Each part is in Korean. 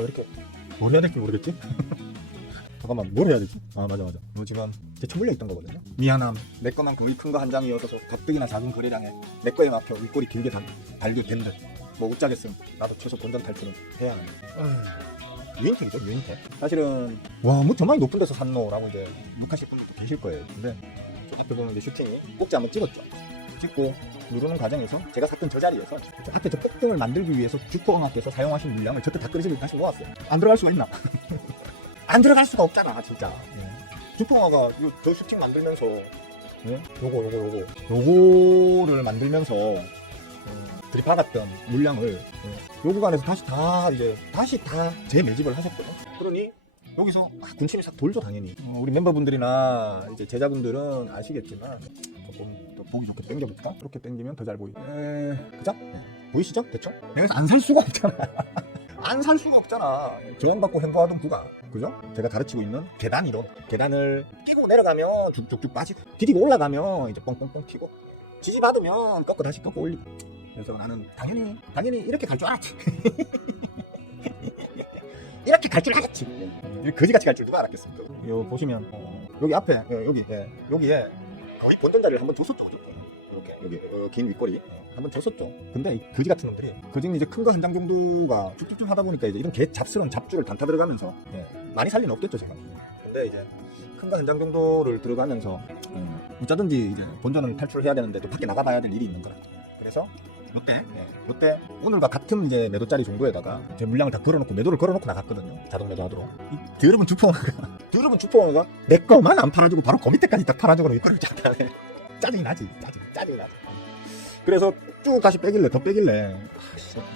이렇게 뭘 해야 될지 모르겠지? 잠깐만, 뭘 해야 되지? 맞아. 이거 지금 대충 물려 있던 거거든요. 미안함. 내 거만큼 큰 거 한 장이어서 가뜩이나 작은 거래량에 내 거에 막혀 윗골이 길게 달도 된 듯. 뭐 웃자겠음. 나도 최소 본전 탈출은 해야 하네. 유인택이죠, 유인택. 사실은 뭐 저만이 높은 데서 샀노라고 이제 욕하실 분들도 계실 거예요. 근데 저 앞에 보면 이제 슈팅이 꼭지 한번 찍었죠. 찍고 누르는 과정에서 제가 샀던 저 자리에서 저 앞에 저 폭등을 만들기 위해서 주포응합께서 사용하신 물량을 저때 다 끓여서 다시 모았어요. 안 들어갈 수가 있나? 안 들어갈 수가 없잖아, 진짜. 주포응화가 저 슈팅 만들면서 요거를 만들면서 들이박았던 물량을 요 구간에서 다시 다 재 매집을 하셨거든. 그러니 여기서 군침이 싹 돌죠, 당연히. 우리 멤버분들이나 이제 제자분들은 아시겠지만 조금 더 보기 좋게 당겨볼까? 이렇게 당기면 더 잘 보이죠. 그죠? 보이시죠? 대충? 여기서 안 살 수가 없잖아. 안 살 수가 없잖아. 저항받고 행동하던 부가, 그죠? 제가 가르치고 있는 계단 이론. 계단을 끼고 내려가면 쭉쭉쭉 빠지고, 디디고 올라가면 이제 뻥뻥뻥 튀고, 지지받으면 꺾고 다시 꺾고 올리고. 그래서 나는 당연히 이렇게 갈 줄 알았지. 이렇게 갈 줄 알았지. 거지같이 갈 줄 누가 알았겠습니까? 여기 보시면 여기 앞에 여기에 거의 본전 자리를 한번 줬었죠, 그죠? 이렇게 여기 긴 윗꼬리 한번 줬었죠. 근데 이 거지 같은 놈들이 거지는 이제 큰 거 한 장 정도가 쭉쭉쭉 하다 보니까 이제 이런 개 잡스러운 잡주를 단타 들어가면서 많이 살 리는 없겠죠, 제가. 근데 이제 큰 거 한 장 정도를 들어가면서 어쩌든지 이제 본전을 탈출해야 되는데 또 밖에 나가봐야 될 일이 있는 거라. 그래서 이때 오늘과 같은 이제 매도짜리 정도에다가 제 물량을 다 걸어놓고 매도를 걸어놓고 나갔거든요. 자동 매도하도록. 이 더러운 주포원가 내 거만 안 팔아주고 바로 그 밑에까지 딱 팔아주고 이걸 짜증이 나지. 그래서 쭉 다시 빼길래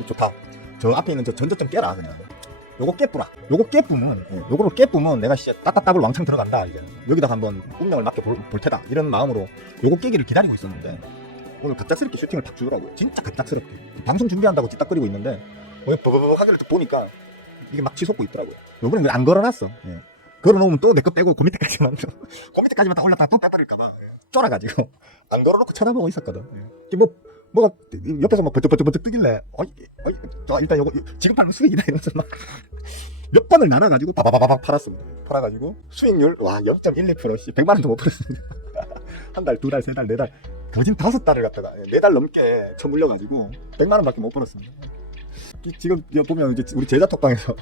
좋다. 저 앞에 있는 저 전저점 깨라 그냥. 요거 깨뿌면 요거를 깨뿌면 내가 진짜 따따따블 왕창 들어간다. 이제 여기다가 한번 운명을 맡겨 볼 테다. 이런 마음으로 요거 깨기를 기다리고 있었는데 오늘 갑작스럽게 슈팅을 탁 주더라고요. 진짜 갑작스럽게. 방송 준비한다고 찌딱거리고 있는데 버버버 하기를 보니까 이게 막 치솟고 있더라고요. 요번엔 안 걸어놨어. 걸어놓으면 또 내 거 빼고 그 밑에까지만 다 올랐다가 또 빼버릴까봐 쫄아가지고 안 걸어놓고 쳐다보고 있었거든. 뭐가 옆에서 막 버쩍버쩍 뜨길래 일단 요거 지금 팔면 수익이다 이러면서 막 몇 번을 날아가지고 바바바박 팔았습니다. 팔아가지고 수익률 0.12% 100만원 도 못 벌었습니다. 한 달, 두 달, 세 달, 네 달, 거진 5달을 갖다가 4달 넘게 쳐물려가지고 100만원밖에 못 벌었습니다. 지금 보면 이제 우리 제자톡방에서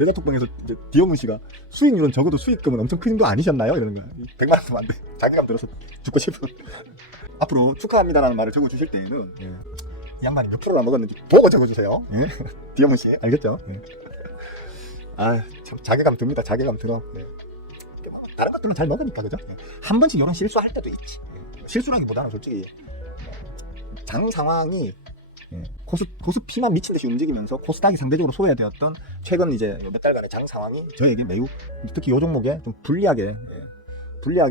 이제 디오문 씨가 수익률은 적어도 수익금은 엄청 큰 거 아니셨나요? 이러는 거야. 100만원도 안 돼. 자괴감 들어서 죽고 싶어. 앞으로 축하합니다라는 말을 적어주실 때에는 이 양반이 몇 프로나 먹었는지 보고 적어주세요. 디오문 씨 알겠죠? 참 자괴감 듭니다. 자괴감 들어. 다른 것들은 잘 먹으니까, 그죠? 한 번씩 이런 실수할 때도 있지. 실수라기보다는 솔직히 장 상황이 코스피만 미친 듯이 움직이면서 코스닥이 상대적으로 소외되었던 최근 이제 몇 달간의 장 상황이 저에게 매우 특히 이 종목에 좀 불리하게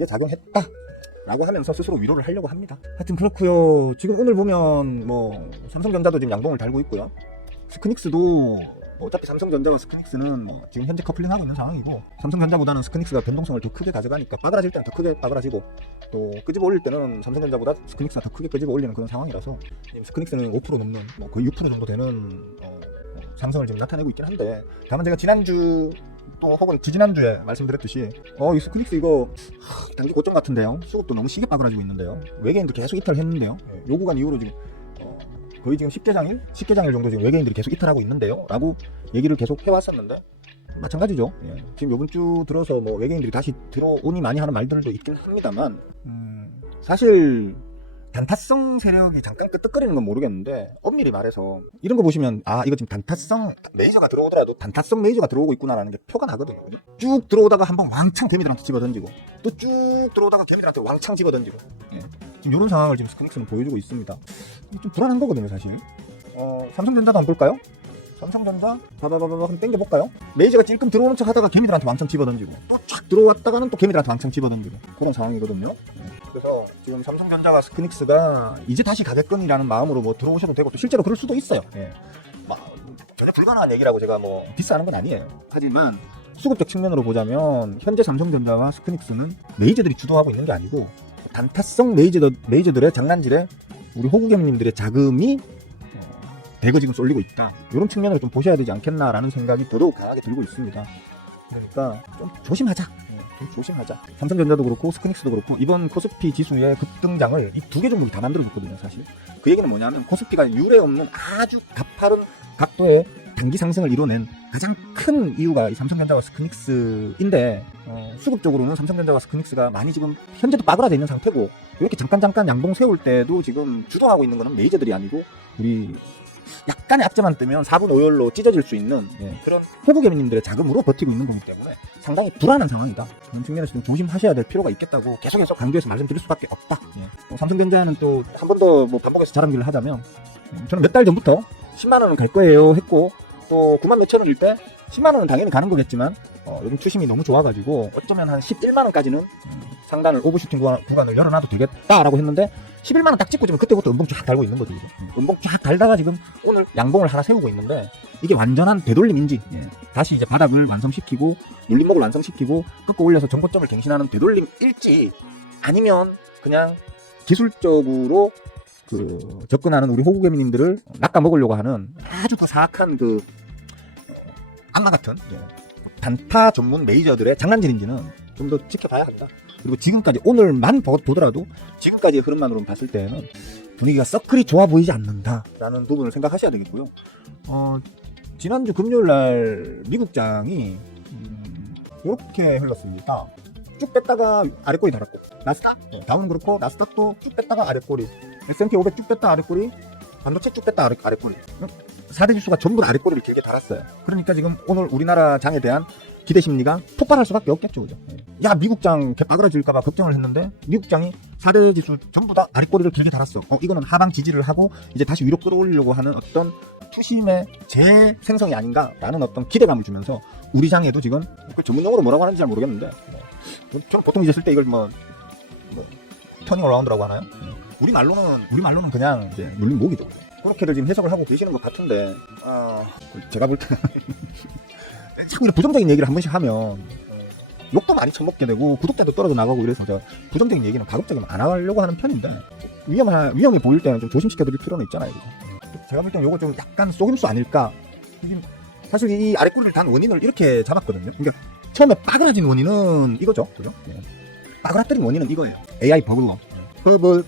작용했다라고 하면서 스스로 위로를 하려고 합니다. 하여튼 그렇고요. 지금 오늘 보면 뭐 삼성전자도 지금 양봉을 달고 있고요. 스크닉스도 어차피 삼성전자와 스크닉스는 지금 현재 커플링하고 있는 상황이고 삼성전자보다는 스크닉스가 변동성을 더 크게 가져가니까 빠그라질 때는 더 크게 빠그라지고 또 끄집어 올릴 때는 삼성전자보다 스크닉스가 더 크게 끄집어 올리는 그런 상황이라서 지금 스크닉스는 5% 넘는 거의 6% 정도 되는 상승을 지금 나타내고 있긴 한데 다만 제가 지난주 또 혹은 지지난주에 말씀드렸듯이 이 스크닉스 이거 단기 고점 같은데요. 수급도 너무 시게 빠그라지고 있는데요. 외계인도 계속 이탈했는데요. 요 구간 이후로 지금 거의 지금 10개장일 정도 지금 외계인들이 계속 이탈하고 있는데요 라고 얘기를 계속 해왔었는데 마찬가지죠. 지금 요번 주 들어서 뭐 외계인들이 다시 들어오니 많이 하는 말들도 있긴 합니다만 사실 단타성 세력이 잠깐 끄떡거리는 건 모르겠는데 엄밀히 말해서 이런 거 보시면 이거 지금 단타성 메이저가 들어오더라도 단타성 메이저가 들어오고 있구나라는 게 표가 나거든요. 쭉 들어오다가 한번 왕창 개미들한테 집어던지고 또 쭉 들어오다가 개미들한테 왕창 집어던지고 지금 이런 상황을 지금 스크닉스는 보여주고 있습니다. 좀 불안한 거거든요, 사실. 삼성전자도 한번 볼까요? 삼성전자 한번 땡겨볼까요? 메이저가 찔끔 들어오는 척 하다가 개미들한테 왕창 집어던지고 또 쫙 들어왔다가는 또 개미들한테 왕창 집어던지고 그런 상황이거든요. 그래서 지금 삼성전자와 스크닉스가 이제 다시 가겠거니라는 마음으로 뭐 들어오셔도 되고 또 실제로 그럴 수도 있어요. 전혀 불가능한 얘기라고 제가 뭐 디스하는 건 아니에요. 하지만 수급적 측면으로 보자면 현재 삼성전자와 스크닉스는 메이저들이 주도하고 있는 게 아니고 단타성 메이저들의 장난질에 우리 호구개미님들의 자금이 대거 지금 쏠리고 있다. 이런 측면을 좀 보셔야 되지 않겠나라는 생각이 더더욱 강하게 들고 있습니다. 그러니까 좀 조심하자. 좀 조심하자. 삼성전자도 그렇고 스크닉스도 그렇고 이번 코스피 지수의 급등장을 이 두 개 종목이 다 만들어줬거든요. 사실 그 얘기는 뭐냐면 코스피가 유례 없는 아주 가파른 각도의 단기 상승을 이뤄낸 가장 큰 이유가 이 삼성전자와 스크닉스인데 수급적으로는 삼성전자와 스크닉스가 많이 지금 현재도 빠그라져 있는 상태고 이렇게 잠깐 양봉 세울 때도 지금 주도하고 있는 거는 메이저들이 아니고 우리 약간의 악재만 뜨면 4분 5열로 찢어질 수 있는 그런 호구개미님들의 자금으로 버티고 있는 거기 때문에 상당히 불안한 상황이다. 그런 측면에서 좀 조심하셔야 될 필요가 있겠다고 계속해서 강조해서 말씀드릴 수밖에 없다. 또 삼성전자는 또 한 번 더 뭐 반복해서 자랑질을 하자면 저는 몇 달 전부터 10만 원은 갈 거예요 했고 또 9만 몇천 원일 때 10만 원은 당연히 가는 거겠지만 요즘 추심이 너무 좋아가지고 어쩌면 한 11만 원까지는 상단을 오버슈팅 구간을 열어놔도 되겠다라고 했는데 11만 원 딱 찍고 지금 그때부터 음봉 쫙 달고 있는 거죠. 음봉 쫙 달다가 지금 오늘 양봉을 하나 세우고 있는데 이게 완전한 되돌림인지 다시 이제 바닥을 완성시키고 눌림목을 완성시키고 꺾어 올려서 정고점을 갱신하는 되돌림일지 아니면 그냥 기술적으로 접근하는 우리 호구개미님들을 낚아먹으려고 하는 아주 사악한 악마 같은 단타 전문 메이저들의 장난질인지는 좀 더 지켜봐야 합니다. 그리고 지금까지 오늘만 보더라도 지금까지의 흐름만으로 봤을 때는 분위기가 썩 그리 좋아 보이지 않는다라는 부분을 생각하셔야 되겠고요. 지난주 금요일날 미국장이 이렇게 흘렀습니다. 쭉 뺐다가 아래꼬리 달았고 나스닥 다운은 그렇고 나스닥도 쭉 뺐다가 아래꼬리 S&P 500 쭉 뺐다 아래꼬리 반도체 쭉 뺐다 아래꼬리 4대 지수가 전부 다 아래꼬리를 길게 달았어요. 그러니까 지금 오늘 우리나라 장에 대한 기대 심리가 폭발할 수밖에 없겠죠. 그죠? 야 미국장 빠그라질까봐 걱정을 했는데 미국장이 4대 지수 전부 다 아래꼬리를 길게 달았어. 이거는 하방 지지를 하고 이제 다시 위로 끌어올리려고 하는 어떤 투심의 재생성이 아닌가라는 어떤 기대감을 주면서 우리 장에도 지금 그 전문 용어로 뭐라고 하는지 잘 모르겠는데 좀 보통 이제 쓸 때 이걸 터닝 어라운드라고 하나요? 우리 말로는 그냥 이제 눌린 목이죠. 그렇게들 지금 해석을 하고 계시는 것 같은데 제가 볼 때는 자꾸 이런 부정적인 얘기를 한 번씩 하면 욕도 많이 처먹게 되고 구독자도 떨어져 나가고 이래서 제가 부정적인 얘기는 가급적이면 안 하려고 하는 편인데 위험해 보일 때는 좀 조심시켜드릴 필요는 있잖아요. 그죠? 제가 볼 때는 요거 좀 약간 속임수 아닐까. 사실 이 아래꼬리를 단 원인을 이렇게 잡았거든요. 그러니까 처음에 빠그라진 원인은 이거죠. 그죠? 빠그라뜨린 원인은 이거예요. AI 버블로.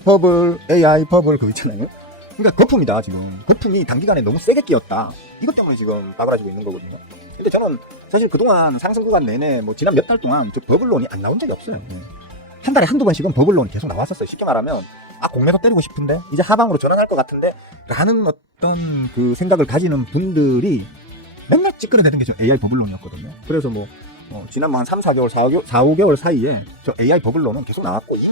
버블, AI 버블 그거 있잖아요. 그러니까 거품이다 지금. 거품이 단기간에 너무 세게 끼었다. 이것 때문에 지금 빠그라지고 있는 거거든요. 근데 저는 사실 그동안 상승 구간 내내 지난 몇 달 동안 저 버블론이 안 나온 적이 없어요. 한 달에 한두 번씩은 버블론이 계속 나왔었어요. 쉽게 말하면 공매도 때리고 싶은데 이제 하방으로 전환할 것 같은데 라는 어떤 그 생각을 가지는 분들이 맨날 찌끄러대는 게 저 AI 버블론이었거든요. 그래서 지난 한 3, 4개월, 4, 5개월 사이에 저 AI 버블론은 계속 나왔고 이미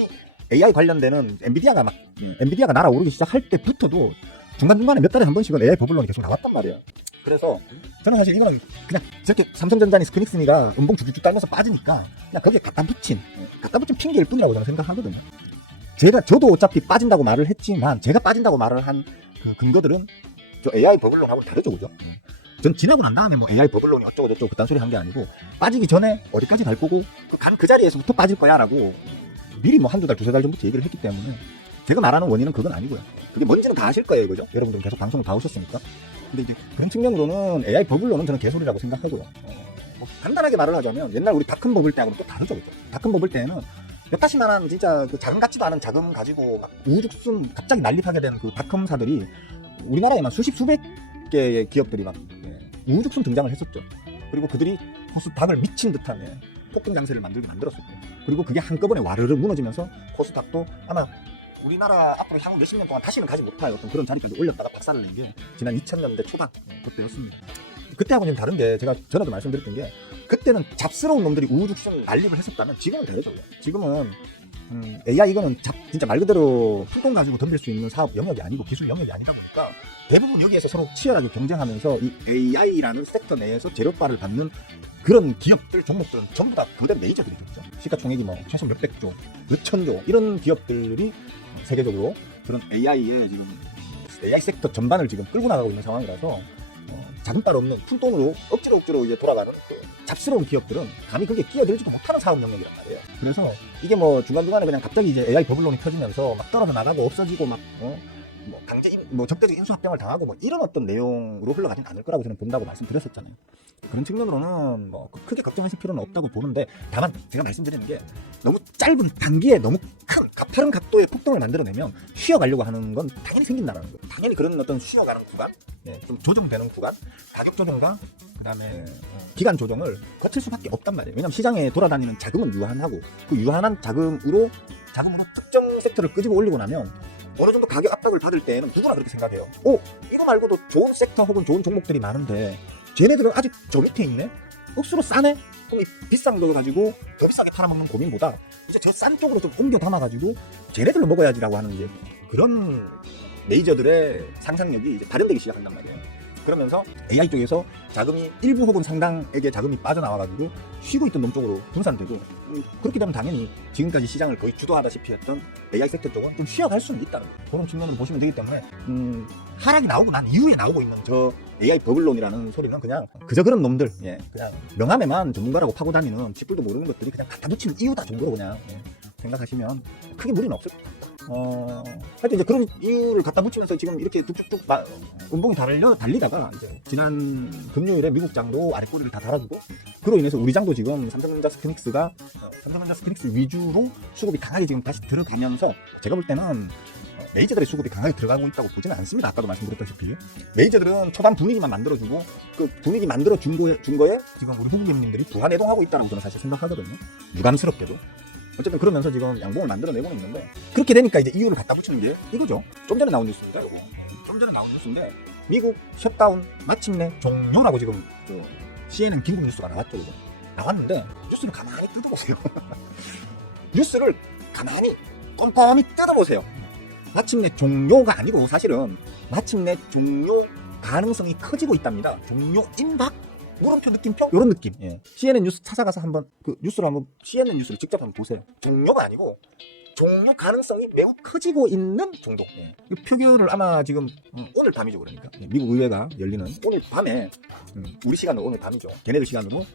AI 관련되는 엔비디아가 날아오르기 시작할 때부터도 중간중간에 몇 달에 한 번씩은 AI 버블론이 계속 나왔단 말이에요. 그래서 저는 사실 이거는 그냥 저렇게 삼성전자니 스크닉스니가 음봉 쭉쭉 따면서 빠지니까 그냥 거기에 갖다 붙인 핑계일 뿐이라고 저는 생각하거든요. 저도 어차피 빠진다고 말을 했지만 제가 빠진다고 말을 한 그 근거들은 저 AI 버블론하고는 다르죠. 그죠? 전 지나고 난 다음에 AI 버블론이 어쩌고 그딴 소리 한 게 아니고 빠지기 전에 어디까지 갈 거고 그 자리에서부터 빠질 거야 라고 미리 한두 달, 두세 달 전부터 얘기를 했기 때문에 제가 말하는 원인은 그건 아니고요. 그게 뭔지는 다 아실 거예요. 그죠? 여러분들은 계속 방송을 다 오셨으니까. 근데 이제 그런 측면으로는 AI 버블론은 저는 개소리라고 생각하고요. 간단하게 말을 하자면 옛날 우리 다큰 버블 때하고는 또 다르죠. 그죠? 다큰 버블 때는 몇 다시만한 진짜 그 자금 같지도 않은 자금 가지고 막 우후죽순 갑자기 난립하게 된 그 닷컴사들이 우리나라에만 수백 개의 기업들이 막 우후죽순 등장을 했었죠. 그리고 그들이 코스닥을 미친 듯한 폭등 장세를 만들었었고 그리고 그게 한꺼번에 와르르 무너지면서 코스닥도 아마 우리나라 앞으로 향후 몇십 년 동안 다시는 가지 못할 어떤 그런 자리까지 올렸다가 박살을 낸 게 지난 2000년대 초반 그때였습니다. 그때하고는 다른 게 제가 전에도 말씀드렸던 게 그때는 잡스러운 놈들이 우후죽순 난립을 했었다면 지금은 다르죠. 지금은 AI 이거는 진짜 말 그대로 풀돈 가지고 덤빌 수 있는 사업 영역이 아니고 기술 영역이 아니다 보니까 대부분 여기에서 서로 치열하게 경쟁하면서 이 AI라는 섹터 내에서 재료바를 받는 그런 기업들, 종목들은 전부 다 그대로 메이저들이죠. 시가총액이 최소 몇백조, 몇천조 이런 기업들이 세계적으로 그런 AI의 지금 AI 섹터 전반을 지금 끌고 나가고 있는 상황이라서 자금발 없는 푼돈으로 억지로 이제 돌아가는 잡스러운 기업들은 감히 그게 끼어들지도 못하는 사업 영역이란 말이에요. 그래서 이게 중간중간에 그냥 갑자기 이제 AI 버블론이 터지면서 막 떨어져 나가고 없어지고 막 뭐 뭐 적대적 인수합병을 당하고 뭐 이런 어떤 내용으로 흘러가진 않을 거라고 저는 본다고 말씀드렸었잖아요. 그런 측면으로는 뭐 크게 걱정하실 필요는 없다고 보는데, 다만 제가 말씀드리는 게 너무 짧은 단기에 너무 큰 가파른 각도의 폭등을 만들어내면 쉬어가려고 하는 건 당연히 생긴다는 거예요. 당연히 그런 어떤 쉬어가는 구간, 좀 조정되는 구간, 가격 조정과 그다음에 기간 조정을 거칠 수밖에 없단 말이에요. 왜냐하면 시장에 돌아다니는 자금은 유한하고, 그 유한한 자금으로 특정 섹터를 끄집어 올리고 나면 어느 정도 가격 압박을 받을 때에는 누구나 그렇게 생각해요. 이거 말고도 좋은 섹터 혹은 좋은 종목들이 많은데 쟤네들은 아직 저 밑에 있네? 억수로 싸네? 그럼 이 비싼 거 가지고 더 비싸게 팔아먹는 고민보다 이제 저 싼 쪽으로 좀 옮겨 담아가지고 쟤네들로 먹어야지라고 하는 이제 그런 메이저들의 상상력이 이제 발현되기 시작한단 말이에요. 그러면서 AI 쪽에서 자금이 일부 혹은 상당에게 자금이 빠져나와가지고 쉬고 있던 놈 쪽으로 분산되고, 그렇게 되면 당연히 지금까지 시장을 거의 주도하다시피 했던 AI 섹터 쪽은 좀 쉬어갈 수는 있다는 그런 측면으로 보시면 되기 때문에 하락이 나오고 난 이후에 나오고 있는 저 AI 버블론이라는 소리는 그냥 그저 그런 놈들, 그냥 명함에만 전문가라고 파고 다니는 쥐뿔도 모르는 것들이 그냥 갖다 붙이는 이유다 정도로 그냥 생각하시면 크게 무리는 없을 것 같다. 하여튼 이제 그런 이유를 갖다 붙이면서 지금 이렇게 뚝뚝뚝 음봉이 달리다가 이제 지난 금요일에 미국 장도 아랫꼬리를 다 달아주고, 그로 인해서 우리 장도 지금 삼성전자 스피닉스 위주로 수급이 강하게 지금 다시 들어가면서, 제가 볼 때는 메이저들의 수급이 강하게 들어가고 있다고 보지는 않습니다. 아까도 말씀드렸다시피 메이저들은 초반 분위기만 만들어주고, 그 분위기 만들어준 거에 지금 우리 후보님들이 부하내동하고 있다고 저는 사실 생각하거든요. 유감스럽게도. 어쨌든 그러면서 지금 양봉을 만들어내고는 있는데, 그렇게 되니까 이제 이유를 갖다 붙이는 게 이거죠. 좀 전에 나온 뉴스입니다. 이거 좀 전에 나온 뉴스인데, 미국 셧다운 마침내 종료라고 지금 CNN 긴급 뉴스가 나왔죠. 이거 나왔는데 뉴스를 가만히 뜯어보세요. 뉴스를 가만히 꼼꼼히 뜯어보세요. 마침내 종료가 아니고 사실은 마침내 종료 가능성이 커지고 있답니다. 종료 임박? 물음표 느낌표? 이런 느낌. CNN 뉴스 찾아가서 한번 그 뉴스를 한번 CNN 뉴스를 직접 한번 보세요. 종료가 아니고 종료 가능성이 매우 커지고 있는 정도. 이 표결을 아마 지금 오늘 밤이죠. 그러니까 미국 의회가 열리는 오늘 밤에, 우리 시간으로 오늘 밤이죠. 걔네들 시간으로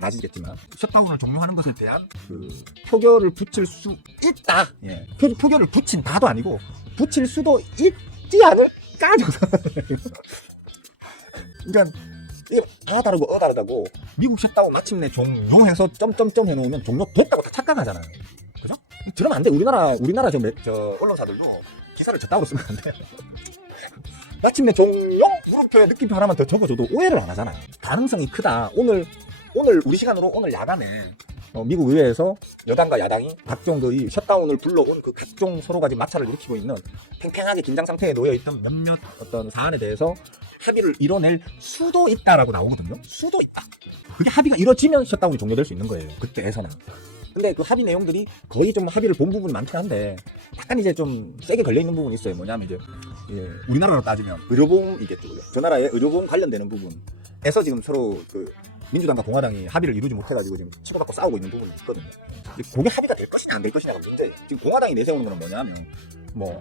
낮이겠지만 셧다운을 종료하는 것에 대한 그 표결을 붙일 수 있다. 표결을 붙인다도 아니고 붙일 수도 있지 않을까? 그러니까 이게 다르고 다르다고, 미국 셧다운 마침내 종료해서 점점점 해놓으면 종료됐다고 다 착각하잖아요. 그죠? 들으면 안 돼. 우리나라 저 언론사들도 기사를 저따구로 쓰면 안 돼. 마침내 종료? 물음표에 느낌표 하나만 더 적어줘도 오해를 안 하잖아요. 가능성이 크다. 오늘 우리 시간으로 오늘 야간에 미국 의회에서 여당과 야당이 각종 이 셧다운을 불러온 그 각종 서로가 지금 마찰을 일으키고 있는 팽팽하게 긴장 상태에 놓여있던 몇몇 어떤 사안에 대해서 합의를 이뤄낼 수도 있다라고 나오거든요. 수도 있다. 그게 합의가 이뤄지면 셧다운이 종료될 수 있는 거예요. 그때에서는. 근데 그 합의 내용들이 거의 좀 합의를 본 부분이 많긴 한데, 약간 이제 좀 세게 걸려있는 부분이 있어요. 뭐냐면 이제 우리나라로 따지면 의료보험이겠죠. 저 나라의 의료보험 관련되는 부분에서 지금 서로 그 민주당과 공화당이 합의를 이루지 못해가지고 지금 치고받고 싸우고 있는 부분이 있거든요. 그게 합의가 될 것이냐 안 될 것이냐가 문제. 지금 공화당이 내세우는 건 뭐냐면,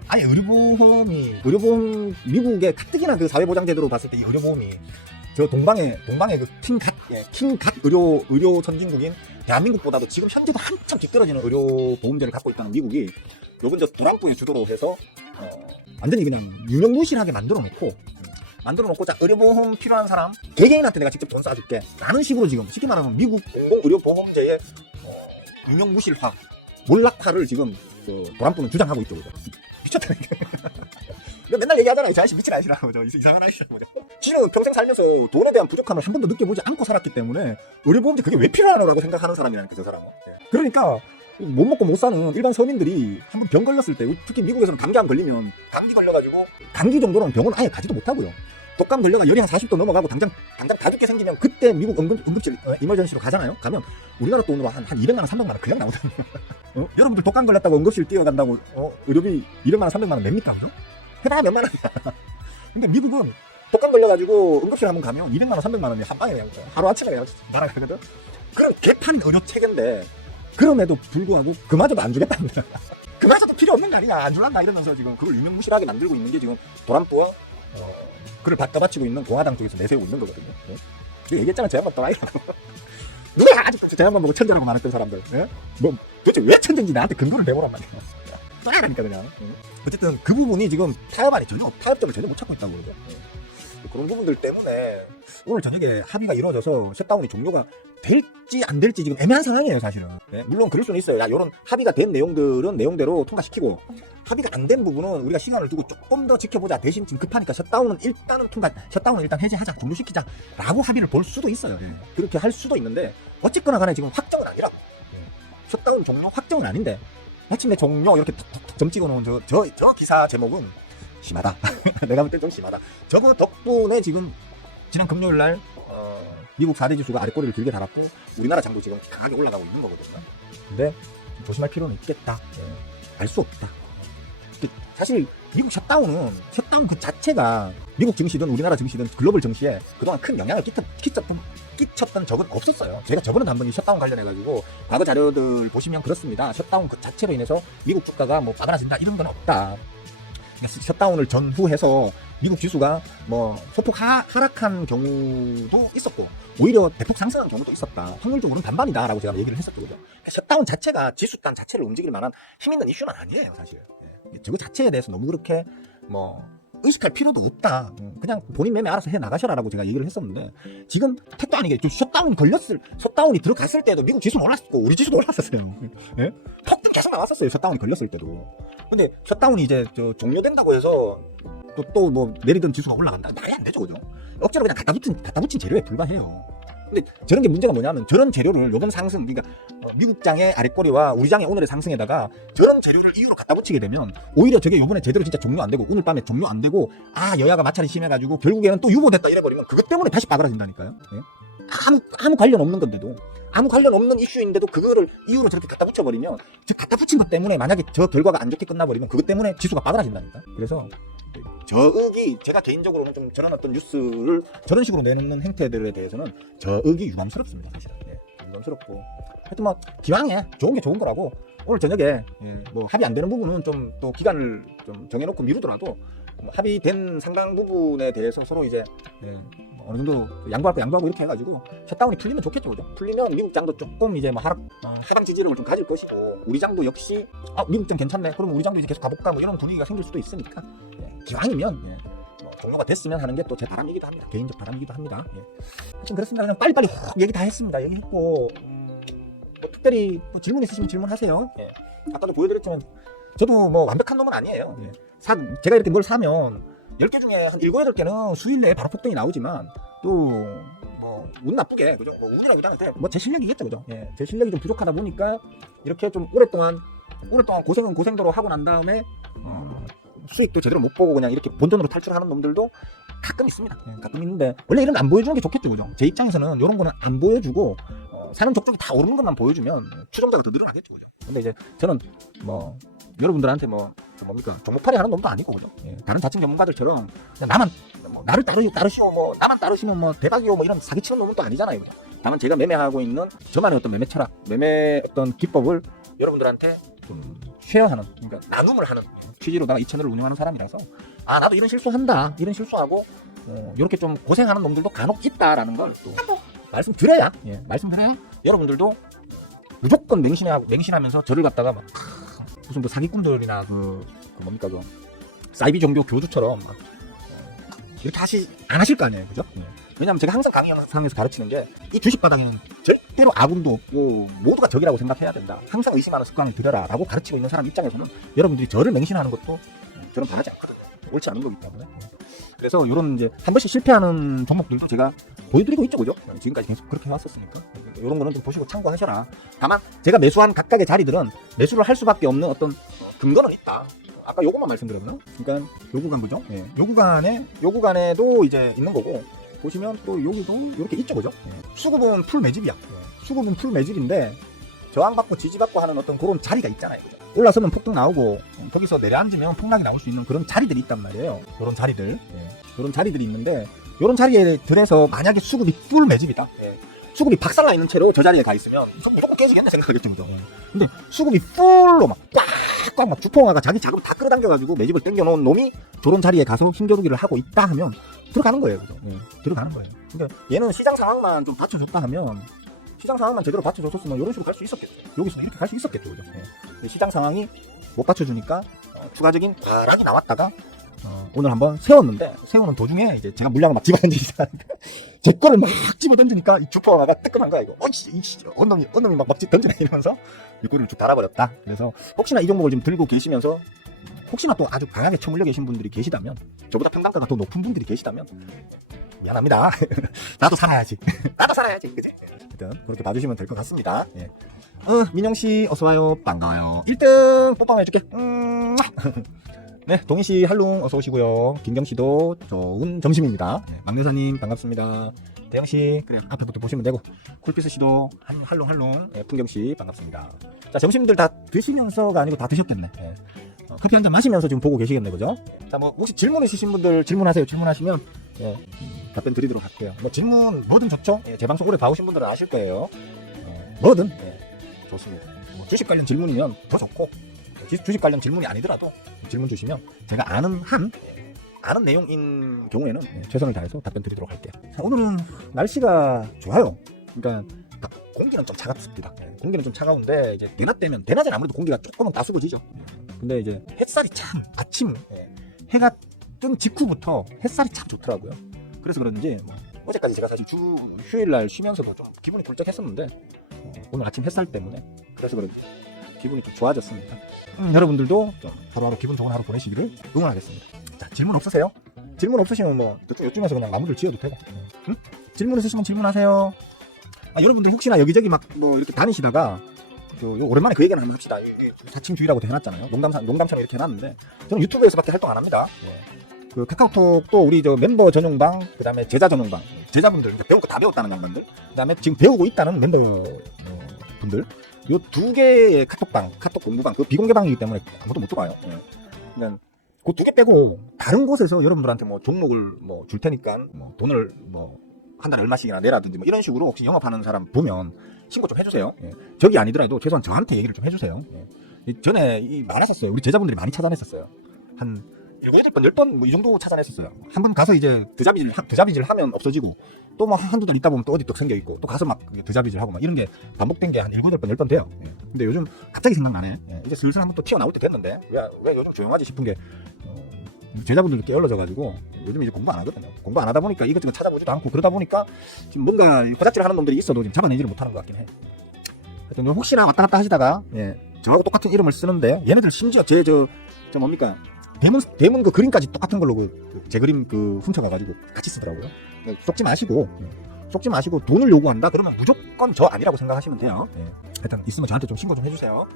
아예 의료보험 미국의 가뜩이나 그 사회보장제도로 봤을 때 이 의료보험이 저 동방의 그 킹갓 의료 선진국인 대한민국보다도 지금 현재도 한참 뒤떨어지는 의료보험제를 갖고 있다는 미국이 요번 저 트럼프의 주도로 해서 완전히 그냥 유명무실하게 만들어 놓고 자, 의료보험 필요한 사람 개개인한테 내가 직접 돈 쏴줄게 라는 식으로 지금 쉽게 말하면 미국 공공의료보험제의 유명무실화, 몰락화를 지금 트럼프는 주장하고 있죠. 그죠? 미쳤다니까. 맨날 얘기하잖아요. 이 아저씨 미친 아저씨라고. 이상한 아저씨라고. 지는 평생 살면서 돈에 대한 부족함을 한 번도 느껴보지 않고 살았기 때문에 의료보험제 그게 왜 필요하노라고 생각하는 사람이라니까, 저 사람은. 그러니까 못 먹고 못 사는 일반 서민들이 한번 병 걸렸을 때, 특히 미국에서는 감기암 걸리면 감기 걸려가지고 감기 정도는 병원 아예 가지도 못하고요. 독감 걸려가 열이 한 40도 넘어가고 당장 다 죽게 생기면 그때 미국 응급실 이머전시로 가잖아요. 가면 우리나라 돈으로 한 200만 원 300만 원 그냥 나오거든요. 여러분들 독감 걸렸다고 응급실 뛰어간다고 의료비 200만 원 300만 원 냅니까? 그죠? 해봐 몇만 원이야. 근데 미국은 독감 걸려가지고 응급실 한번 가면 200만 원 300만 원이 한 방에 그냥 하루아침에 그냥 날아가거든. 그럼 개판 의료 체계인데, 그럼에도 불구하고 그마저도 안 주겠답니다. 그마저도 필요 없는 거 아니냐, 안 줄란다 이러면서 지금 그걸 유명무실하게 만들고 있는 게 지금 트럼프와 그걸 받쳐바치고 있는 공화당 쪽에서 내세우고 있는 거거든요. 제가 얘기했잖아, 제한번 떠나이라고. 누가 아직도 제한번 보고 천재라고 말했던 사람들. 도대체 왜 천재인지 나한테 근거를 내보란 말이야. 떠나라니까 그냥. 어쨌든 그 부분이 지금 타협점을 전혀 못 찾고 있다고 그러죠. 그런 부분들 때문에 오늘 저녁에 합의가 이루어져서 셧다운이 종료가 될지 안 될지 지금 애매한 상황이에요 사실은. 물론 그럴 수는 있어요. 야, 이런 합의가 된 내용들은 내용대로 통과시키고, 합의가 안 된 부분은 우리가 시간을 두고 조금 더 지켜보자, 대신 지금 급하니까 셧다운은 일단 해제하자, 종료시키자 라고 합의를 볼 수도 있어요. 그렇게 할 수도 있는데 어쨌거나 간에 지금 확정은 아니라고. 셧다운 종료 확정은 아닌데 마침내 종료 이렇게 톡톡톡 점 찍어놓은 저 기사 제목은 심하다. 내가 볼 때 좀 심하다. 저거 덕분에 지금 지난 금요일날 미국 4대 지수가 아랫꼬리를 길게 달았고 우리나라 장도 지금 강하게 올라가고 있는 거거든요. 근데 조심할 필요는 있겠다. 알 수 없다. 사실 미국 셧다운 그 자체가 미국 증시든 우리나라 증시든 글로벌 증시에 그동안 큰 영향을 끼쳤던 적은 없었어요. 제가 저번에 한번 이 셧다운 관련해가지고 과거 자료들 보시면 그렇습니다. 셧다운 그 자체로 인해서 미국 주가가 뭐 빠그라진다 이런 건 없다. 셧다운을 전후해서 미국 지수가 뭐 소폭 하락한 경우도 있었고 오히려 대폭 상승한 경우도 있었다. 확률적으로는 반반이다라고 제가 얘기를 했었거든요. 셧다운 자체가 지수단 자체를 움직일 만한 힘 있는 이슈는 아니에요, 사실. 저거 자체에 대해서 너무 그렇게 뭐 의식할 필요도 없다. 그냥 본인 매매 알아서 해 나가셔라라고 제가 얘기를 했었는데 지금 택도 아니게 셧다운이 들어갔을 때도 미국 지수는 올랐었고 우리 지수도 올랐었어요. 예? 폭등 계속 나왔었어요. 셧다운이 걸렸을 때도. 근데 셧다운이 이제 종료된다고 해서 또 뭐 내리던 지수가 올라간다. 말이 안 되죠, 그죠? 억지로 그냥 갖다 붙인 재료에 불과해요. 근데 저런 게 문제가 뭐냐면 저런 재료를 요번 상승, 그러니까 미국 장의 아랫꼬리와 우리 장의 오늘의 상승에다가 저런 재료를 이유로 갖다 붙이게 되면 오히려 저게 요번에 제대로 진짜 종료 안 되고 오늘 밤에 종료 안 되고 여야가 마찰이 심해가지고 결국에는 또 유보됐다 이래버리면 그것 때문에 다시 빠그라진다니까요. 예? 아무 관련 없는 건데도, 아무 관련 없는 이슈인데도 그거를 이유로 저렇게 갖다 붙여버리면 저 갖다 붙인 것 때문에 만약에 저 결과가 안 좋게 끝나버리면 그것 때문에 지수가 빠그라진다니까. 그래서 저익이, 제가 개인적으로는 좀 저런 어떤 뉴스를 저런 식으로 내놓는 행태들에 대해서는 저익이 유감스럽습니다, 사실은. 유감스럽고. 하여튼 뭐 기왕에 좋은 게 좋은 거라고 오늘 저녁에 뭐 합의 안 되는 부분은 좀 또 기간을 좀 정해놓고 미루더라도 합의된 상당 부분에 대해서 서로 이제 뭐 어느 정도 양보하고 이렇게 해가지고 셧다운이 풀리면 좋겠죠, 그죠? 풀리면 미국 장도 조금 이제 뭐 하방 지지력을 좀 가질 것이고 우리 장도 역시 미국 장 괜찮네. 그럼 우리 장도 이제 계속 가볼까? 뭐 이런 분위기가 생길 수도 있으니까 기왕이면 뭐 종료가 됐으면 하는 게 또 제 바람이기도 합니다. 개인적 바람이기도 합니다. 하여튼 그렇습니다. 그냥 빨리빨리 얘기 다 했습니다. 얘기했고 뭐 특별히 뭐 질문 있으시면 질문하세요. 아까도 보여드렸지만 저도 뭐 완벽한 놈은 아니에요. 제가 이렇게 뭘 사면 10개 중에 한 7, 8개는 수일 내에 바로 폭등이 나오지만 또 뭐 운 나쁘게, 그죠? 뭐 운이라기보다는 뭐 제 실력이겠죠, 그죠? 제 실력이 좀 부족하다 보니까 이렇게 좀 오랫동안 고생도로 하고 난 다음에 수익도 제대로 못 보고 그냥 이렇게 본전으로 탈출하는 놈들도 가끔 있습니다. 가끔 있는데 원래 이런 거 안 보여주는 게 좋겠죠, 그죠? 제 입장에서는 이런 거는 안 보여주고 사는 족족이 다 오르는 것만 보여주면 추종자가 더 늘어나겠죠, 그죠? 근데 이제 저는 뭐 여러분들한테 뭡니까 종목팔이 하는 놈도 아니고, 그죠? 다른 자칭 전문가들처럼 그냥 나를 따르시오, 뭐 나만 따르시면 뭐 대박이요, 뭐 이런 사기치는 놈은 또 아니잖아요, 그죠? 다만 제가 매매하고 있는 저만의 어떤 매매 철학, 매매 어떤 기법을 여러분들한테 좀 쉐어하는, 그러니까 나눔을 하는 취지로 내가 이 채널을 운영하는 사람이라서 나도 이런 실수한다, 이런 실수하고 이렇게 좀 고생하는 놈들도 간혹 있다라는 걸 또 말씀드려야 여러분들도 무조건 맹신하면서 저를 갖다가 막 무슨 뭐 사기꾼들이나 뭡니까 사이비 종교 교주처럼 이렇게 안 하실 거 아니에요, 그죠? 왜냐면 제가 항상 강의 영상에서 가르치는 게 이 주식 바닥에는 절대로 아군도 없고 모두가 적이라고 생각해야 된다. 항상 의심하는 습관을 들여라 라고 가르치고 있는 사람 입장에서는 여러분들이 저를 맹신하는 것도 저는 바라지 않거든요. 옳지 않은 거기 때문에. 그래서 이런 이제 한 번씩 실패하는 종목들도 제가 보여드리고 있죠, 그죠? 지금까지 계속 그렇게 해왔었으니까 이런 거는 좀 보시고 참고하셔라. 다만 제가 매수한 각각의 자리들은 매수를 할 수밖에 없는 어떤 근거는 있다. 아까 요것만 말씀드렸나요? 그러니까 요 구간, 그죠? 요 구간에도 이제 있는 거고, 보시면 또 여기도 이렇게 있죠, 그죠? 수급은 풀 매집이야. 수급은 풀 매집인데 저항받고 지지받고 하는 어떤 그런 자리가 있잖아요, 그죠? 올라서면 폭등 나오고 거기서 내려앉으면 폭락이 나올 수 있는 그런 자리들이 있단 말이에요. 그런 자리들, 그런 자리들이 있는데 이런 자리에 들에서 만약에 수급이 풀 매집이다. 수급이 박살나 있는 채로 저 자리에 가 있으면 무조건 깨지겠네 생각하겠죠, 그죠? 근데 수급이 풀로 꽉 주포화가 자기 자금을 다 끌어당겨가지고 매집을 당겨놓은 놈이 저런 자리에 가서 힘겨루기를 하고 있다 하면 들어가는 거예요, 그죠? 들어가는 거예요. 근데 얘는 시장 상황만 좀 받쳐줬다 하면 시장 상황만 제대로 받쳐줬었으면 이런 식으로 갈 수 있었겠죠. 여기서 이렇게 갈 수 있었겠죠, 그죠? 예. 시장 상황이 못 받쳐주니까 추가적인 과락이 나왔다가 오늘 한번 세웠는데, 세우는 도중에 이제 제가 물량을 막 집어던지니까 제 거를 막 집어던지니까 이 주포가 뜨끔한 거야. 이거 언놈이 막 던지네 이러면서 이 꼬리를 쭉 달아버렸다. 그래서 혹시나 이 종목을 지금 들고 계시면서 혹시나 또 아주 강하게 처물려 계신 분들이 계시다면, 저보다 평단가가 더 높은 분들이 계시다면 미안합니다. 나도 살아야지. 나도 살아야지. 그치? 일단 그렇게 봐주시면 될 것 같습니다. 예. 민영씨 어서와요. 반가워요. 1등 뽀뽀 해줄게. 네, 동희씨 할룽 어서오시고요. 김경씨도 좋은 점심입니다. 네, 막내사님 반갑습니다. 대영씨, 그래 앞에부터 보시면 되고, 쿨피스씨도 할룽. 네, 풍경씨 반갑습니다. 자, 점심들 다 드시면서가 아니고 다 드셨겠네. 네. 커피 한잔 마시면서 지금 보고 계시겠네, 그죠? 자, 뭐 혹시 질문 있으신 분들 질문하세요. 질문하시면 답변 드리도록 할게요. 뭐 질문 뭐든 좋죠. 제 방송 오래 봐오신 분들은 아실 거예요. 뭐든 좋습니다. 뭐 주식 관련 질문이면 더 좋고, 주식 관련 질문이 아니더라도 질문 주시면 제가 아는 내용인 경우에는 최선을 다해서 답변 드리도록 할게요. 자, 오늘은 날씨가 좋아요. 그러니까 공기는 좀 차갑습니다. 공기는 좀 차가운데 이제 대낮에는 아무래도 공기가 조금은 따스워지죠. 근데 이제 햇살이 참 아침 해가 뜬 직후부터 햇살이 참 좋더라고요. 그래서 그런지 어제까지 제가 사실 주 휴일날 쉬면서도 좀 기분이 굴적했었는데 오늘 아침 햇살 때문에 그래서 그런지 기분이 좀 좋아졌습니다. 여러분들도 좀 하루하루 기분 좋은 하루 보내시기를 응원하겠습니다. 자, 질문 없으세요? 질문 없으시면 뭐 요쯤에서 그냥 마무리를 지어도 되고. 응? 질문 있으시면 질문하세요. 여러분들 혹시나 여기저기 막 뭐 이렇게 다니시다가 오랜만에 그 얘기는 한번 합시다. 사칭주의라고도 해놨잖아요. 농담처럼 이렇게 해놨는데 저는 유튜브에서밖에 활동 안 합니다. 그 카카오톡도 우리 저 멤버 전용방, 그 다음에 제자 전용방, 제자분들, 배운 거 다 배웠다는 양반들, 그 다음에 지금 배우고 있다는 멤버 분들, 요 두 개의 카톡방, 카톡 공부방, 그 비공개방이기 때문에 아무도 못 들어와요. 그냥 그 두 개 빼고 다른 곳에서 여러분들한테 뭐 종목을 뭐 줄 테니까 뭐 돈을 뭐 한 달에 얼마씩이나 내라든지 뭐 이런 식으로 혹시 영업하는 사람 보면 신고 좀 해주세요. 저기 아니더라도 최소한 저한테 얘기를 좀 해주세요. 전에 많았었어요. 우리 제자분들이 많이 찾아냈었어요. 한 7, 8번, 10번 뭐 이 정도 찾아냈었어요. 한 번 가서 이제 드자비질 하면 없어지고, 또 뭐 한두 달 있다 보면 또 어디 또 생겨 있고, 또 가서 막 드자비질 하고 막 이런 게 반복된 게 한 7, 8번, 10번 돼요. 근데 요즘 갑자기 생각나네. 이제 슬슬 한번 또 튀어나올 때 됐는데 왜 요즘 조용하지 싶은 게 제자분들도 깨어러져가지고 요즘 이제 공부 안 하거든요. 공부 안 하다 보니까 이것저것 찾아보지도 않고, 그러다 보니까 지금 뭔가 호작질 하는 놈들이 있어도 지금 잡아내지를 못하는 것 같긴 해. 하여튼 혹시나 왔다 갔다 하시다가 저하고 똑같은 이름을 쓰는데 얘네들 심지어 저 뭡니까 대문 그 그림까지 똑같은 걸로 제 그림 훔쳐가가지고 같이 쓰더라고요. 속지 마시고 돈을 요구한다 그러면 무조건 저 아니라고 생각하시면 돼요. 일단 있으면 저한테 좀 신고 좀 해주세요.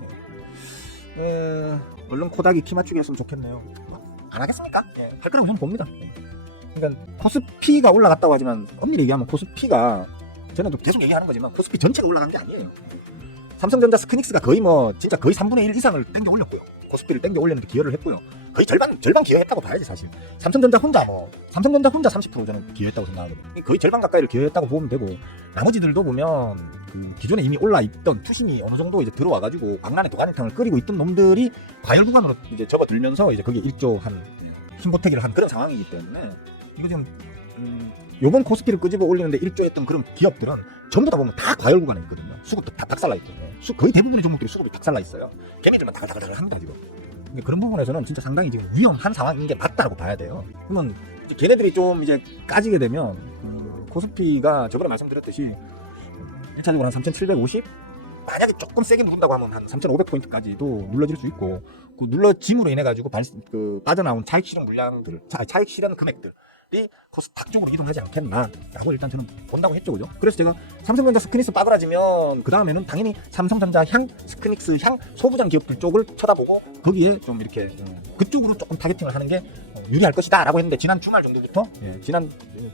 얼른 코닥이 키 맞추기 했으면 좋겠네요. 안 하겠습니까? 할 거라고 저는 봅니다. 그러니까 코스피가 올라갔다고 하지만 엄밀히 얘기하면 코스피가, 저는 또 계속 얘기하는 거지만 코스피 전체가 올라간 게 아니에요. 삼성전자 스크닉스가 거의 3분의 1 이상을 땡겨 올렸고요. 코스피를 땡겨 올리는데 기여를 했고요. 거의 절반 기여했다고 봐야지 사실. 삼성전자 혼자 30% 저는 기여했다고 생각하거든요. 거의 절반 가까이를 기여했다고 보면 되고, 나머지들도 보면 그 기존에 이미 올라있던 투심이 어느 정도 이제 들어와가지고 광란의 도가니탕을 끓이고 있던 놈들이 과열 구간으로 이제 접어들면서 이제 거기에 일조 한 힘보태기를 한 그런 상황이기 때문에, 이거 지금 요번 코스피를 끄집어 올리는데 일조했던 그런 기업들은 전부 다 보면 다 과열 구간에 있거든요. 수급도 다 닭살나 있고, 거의 대부분의 종목들이 수급이 닭살나 있어요. 걔네들만 다글다글 합니다 지금. 그런 부분에서는 진짜 상당히 지금 위험한 상황인 게 맞다라고 봐야 돼요. 그러면 이제 걔네들이 좀 이제 까지게 되면 코스피가 저번에 말씀드렸듯이 1차적으로 한 3,750, 만약에 조금 세게 누른다고 하면 한 3,500포인트까지도 눌러질 수 있고, 그 눌러짐으로 인해 가지고 빠져나온 차익 실현 물량들, 차익 실현 금액들 코스닥 쪽으로 이동하지 않겠나라고 일단 저는 본다고 했죠, 그죠? 그래서 제가 삼성전자 스크닉스 빠그라지면 그 다음에는 당연히 삼성전자 향, 스크닉스 향, 소부장 기업들 쪽을 쳐다보고 거기에 좀 이렇게 그쪽으로 조금 타겟팅을 하는 게 유리할 것이다라고 했는데, 지난 주말 정도부터,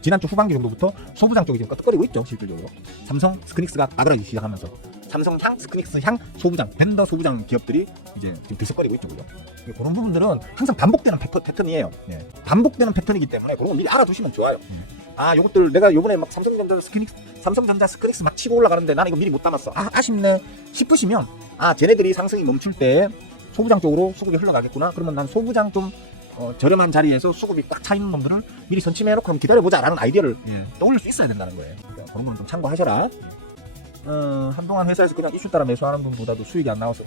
지난주 후반기 정도부터 소부장 쪽이 지금 끄떡거리고 있죠, 실질적으로. 삼성 스크닉스가 빠그라지기 시작하면서 삼성 향, 스크닉스 향, 소부장, 벤더 소부장 기업들이 이제 지금 들썩거리고 있죠, 그죠? 그런 부분들은 항상 반복되는 패턴이에요. 반복되는 패턴이기 때문에 그런 거 미리 알아두시면 좋아요. 요것들 내가 요번에 막 삼성전자 스크닉스 막 치고 올라가는데 나는 이거 미리 못 담았어. 아쉽네 싶으시면, 쟤네들이 상승이 멈출 때 소부장 쪽으로 수급이 흘러가겠구나. 그러면 난 소부장 좀 저렴한 자리에서 수급이 딱 차 있는 놈들을 미리 선침해놓고 그럼 기다려보자 라는 아이디어를 떠올릴 수 있어야 된다는 거예요. 그러니까 그런 건 좀 참고하셔라. 한동안 회사에서 그냥 이슈 따라 매수하는 분보다도 수익이 안 나와서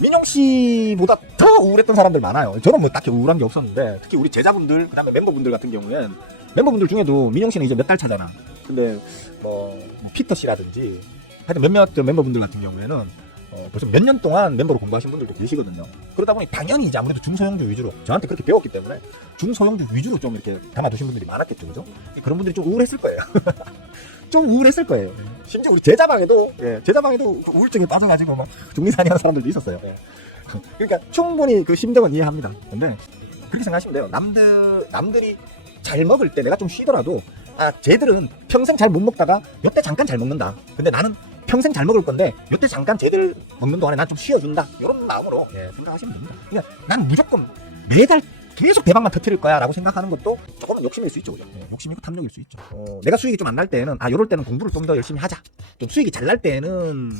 민용 씨보다 더 우울했던 사람들 많아요. 저는 뭐 딱히 우울한 게 없었는데, 특히 우리 제자분들, 그 다음에 멤버분들 같은 경우엔, 멤버분들 중에도 민용 씨는 이제 몇 달 차잖아. 근데 뭐 피터 씨라든지 하여튼 몇몇 멤버분들 같은 경우에는 벌써 몇 년 동안 멤버로 공부하신 분들도 계시거든요. 그러다 보니 당연히 이제 아무래도 중소형주 위주로, 저한테 그렇게 배웠기 때문에 중소형주 위주로 좀 이렇게 담아두신 분들이 많았겠죠, 그죠? 그런 분들이 좀 우울했을 거예요. 좀 우울했을 거예요. 심지어 우리 제자방에도 그 우울증에 빠져가지고 막 중리산이하는 사람들도 있었어요. 그러니까 충분히 그 심정은 이해합니다. 근데 그렇게 생각하시면 돼요. 남들이 잘 먹을 때 내가 좀 쉬더라도, 쟤들은 평생 잘 못 먹다가 요때 잠깐 잘 먹는다. 근데 나는 평생 잘 먹을 건데 요때 잠깐 쟤들 먹는 동안에 난 좀 쉬어준다. 이런 마음으로 생각하시면 됩니다. 그러니까 난 무조건 매달 계속 대박만 터뜨릴 거야 라고 생각하는 것도 조금은 욕심일 수 있죠. 그죠? 욕심이고 탐욕일 수 있죠. 내가 수익이 좀 안 날 때는 요럴 때는 공부를 좀 더 열심히 하자. 좀 수익이 잘 날 때는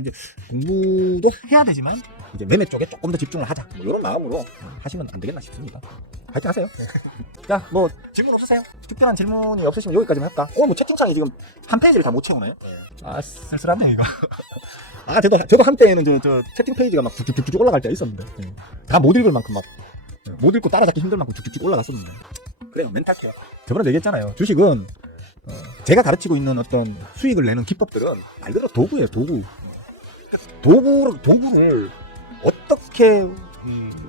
이제 공부도 해야 되지만 이제 매매 쪽에 조금 더 집중을 하자. 뭐 이런 마음으로 하시면 안 되겠나 싶습니다. 파이팅 하세요. 자, 뭐 질문 없으세요? 특별한 질문이 없으시면 여기까지만 할까? 뭐 채팅창이 지금 한 페이지를 다 못 채우네. 쓸쓸하네 이거. 저도 한때에는 저 채팅 페이지가 막 쭉쭉쭉 올라갈 때가 있었는데, 다 못 읽을 만큼 못 읽고 따라잡기 힘들 만큼 쭉쭉쭉 올라갔었는데. 그래요, 멘탈 케어. 저번에 얘기했잖아요. 주식은 제가 가르치고 있는 어떤 수익을 내는 기법들은 말 그대로 도구예요, 도구. 도구를 어떻게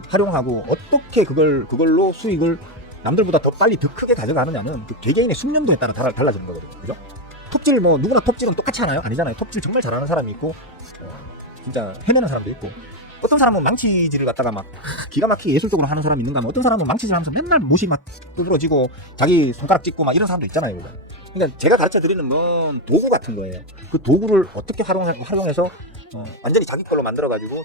활용하고 어떻게 그걸로 수익을 남들보다 더 빨리 더 크게 가져가느냐는 그 개개인의 숙련도에 따라 달라지는 거거든요. 그죠? 톱질 뭐 누구나 톱질은 똑같이 하나요? 아니잖아요. 톱질 정말 잘하는 사람이 있고 진짜 해내는 사람도 있고, 어떤 사람은 망치질을 갖다가 막 기가 막히게 예술적으로 하는 사람이 있는가 하면 어떤 사람은 망치질 하면서 맨날 못이 막 뚫어지고 자기 손가락 찢고 막 이런 사람도 있잖아요. 그거. 그러니까 제가 가르쳐 드리는 건 도구 같은 거예요. 그 도구를 어떻게 활용해서 완전히 자기 걸로 만들어 가지고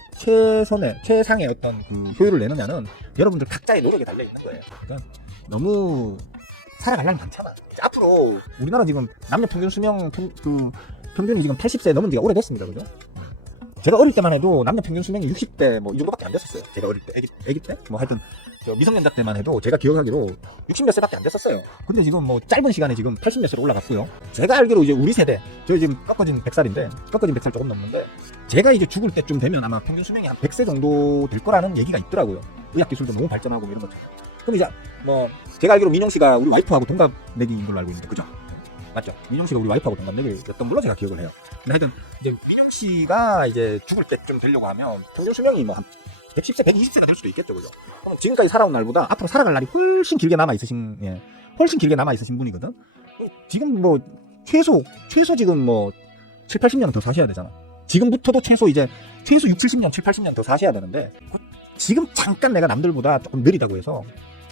최상의 어떤 그 효율을 내느냐는 여러분들 각자의 노력에 달려 있는 거예요. 그러니까 너무 살아갈 날 많잖아. 앞으로 우리나라 지금 남녀 평균 수명 평균이 지금 80세 넘은 지가 오래됐습니다. 그죠? 제가 어릴 때만 해도 남녀 평균 수명이 60대 뭐 이 정도밖에 안 됐었어요. 제가 어릴 때, 애기 때? 뭐 하여튼 미성년자 때만 해도 제가 기억하기로 60몇 세밖에 안 됐었어요. 근데 지금 뭐 짧은 시간에 지금 80몇 세로 올라갔고요. 제가 알기로 이제 우리 세대, 저 지금 꺾어진 100살 조금 넘는데, 제가 이제 죽을 때쯤 되면 아마 평균 수명이 한 100세 정도 될 거라는 얘기가 있더라고요. 의학 기술도 너무 발전하고 이런 것처럼. 그럼 이제 뭐 제가 알기로 민용 씨가 우리 와이프하고 동갑내기인 걸로 알고 있는데, 그죠? 맞죠? 민용 씨가 우리 와이프하고 동갑내기였던 걸로 제가 기억을 해요. 근데 하여튼 이제 민용 씨가 이제 죽을 때쯤 되려고 하면 평균 수명이 뭐 한 110세, 120세가 될 수도 있겠죠, 그죠? 그럼 지금까지 살아온 날보다 앞으로 살아갈 날이 훨씬 길게 남아 있으신 분이거든. 지금 뭐 최소 지금 뭐 7, 80년 더 사셔야 되잖아. 지금부터도 최소 6, 70년, 7, 80년 더 사셔야 되는데, 지금 잠깐 내가 남들보다 조금 느리다고 해서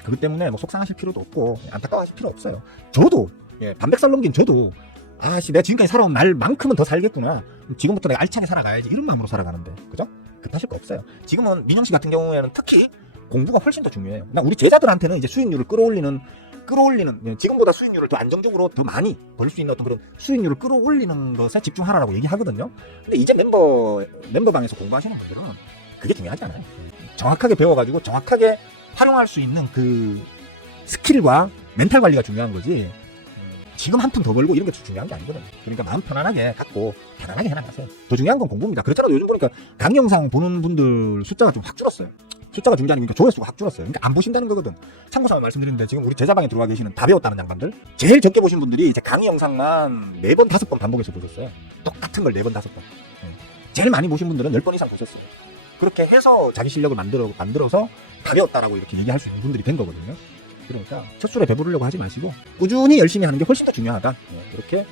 그것 때문에 뭐 속상하실 필요도 없고 안타까워하실 필요 없어요. 저도 반백살 넘긴 저도 내가 지금까지 살아온 날만큼은 더 살겠구나. 지금부터 내가 알차게 살아가야지, 이런 마음으로 살아가는데, 그죠? 급하실 거 없어요. 지금은 민영 씨 같은 경우에는 특히 공부가 훨씬 더 중요해요. 우리 제자들한테는 이제 수익률을 끌어올리는 지금보다 수익률을 더 안정적으로 더 많이 벌 수 있는 어떤 그런 수익률을 끌어올리는 것에 집중하라고 얘기하거든요. 근데 이제 멤버방에서 공부하시는 분들은 그게 중요하지 않아요. 정확하게 배워가지고 정확하게 활용할 수 있는 그 스킬과 멘탈 관리가 중요한 거지, 지금 한 푼 더 벌고 이런 게 중요한 게 아니거든요. 그러니까 마음 편안하게 갖고 편안하게 해나가세요. 더 중요한 건 공부입니다. 그렇잖아도 요즘 보니까 강의 영상 보는 분들 숫자가 좀 확 줄었어요. 숫자가 중요한 게 조회수가 확 줄었어요. 그러니까 안 보신다는 거거든. 참고삼아 말씀드리는데, 지금 우리 제자방에 들어와 계시는 다 배웠다는 양반들, 제일 적게 보신 분들이 이제 강의 영상만 4번, 5번 반복해서 보셨어요. 똑같은 걸 4번, 5번. 제일 많이 보신 분들은 10번 이상 보셨어요. 그렇게 해서 자기 실력을 만들어서 다 배웠다라고 이렇게 얘기할 수 있는 분들이 된 거거든요. 그러니까 첫 술에 배부르려고 하지 마시고 꾸준히 열심히 하는 게 훨씬 더 중요하다. 그렇게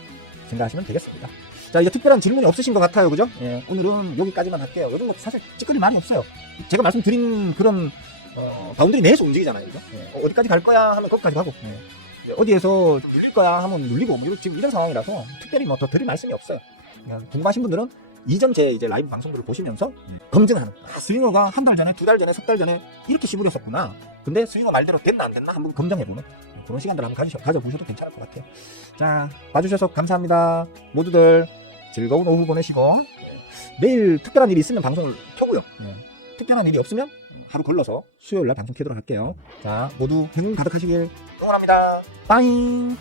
생각하시면 되겠습니다. 자, 이제 특별한 질문이 없으신 것 같아요, 그죠? 오늘은 여기까지만 할게요. 요즘 뭐 사실 찌꺼기 많이 없어요. 제가 말씀드린 그런 바운드리 내에서 움직이잖아요, 그죠? 어디까지 갈 거야 하면 거기까지 가고, 어디에서 좀 눌릴 거야 하면 눌리고, 뭐 지금 이런 상황이라서 특별히 뭐 더 드릴 말씀이 없어요. 궁금하신 분들은 이전 제 이제 라이브 방송들을 보시면서 검증하는, 스윙어가 한 달 전에, 2달 전에, 석 달 전에 이렇게 씨부렸었구나. 근데 스윙어 말대로 됐나 안 됐나 한번 검증해보는 그런 시간들 한번 가져보셔도 괜찮을 것 같아요. 자, 봐주셔서 감사합니다. 모두들 즐거운 오후 보내시고, 내일 특별한 일이 있으면 방송을 켜고요. 특별한 일이 없으면 하루 걸러서 수요일날 방송 켜도록 할게요. 자, 모두 행운 가득하시길 응원합니다. 빠잉.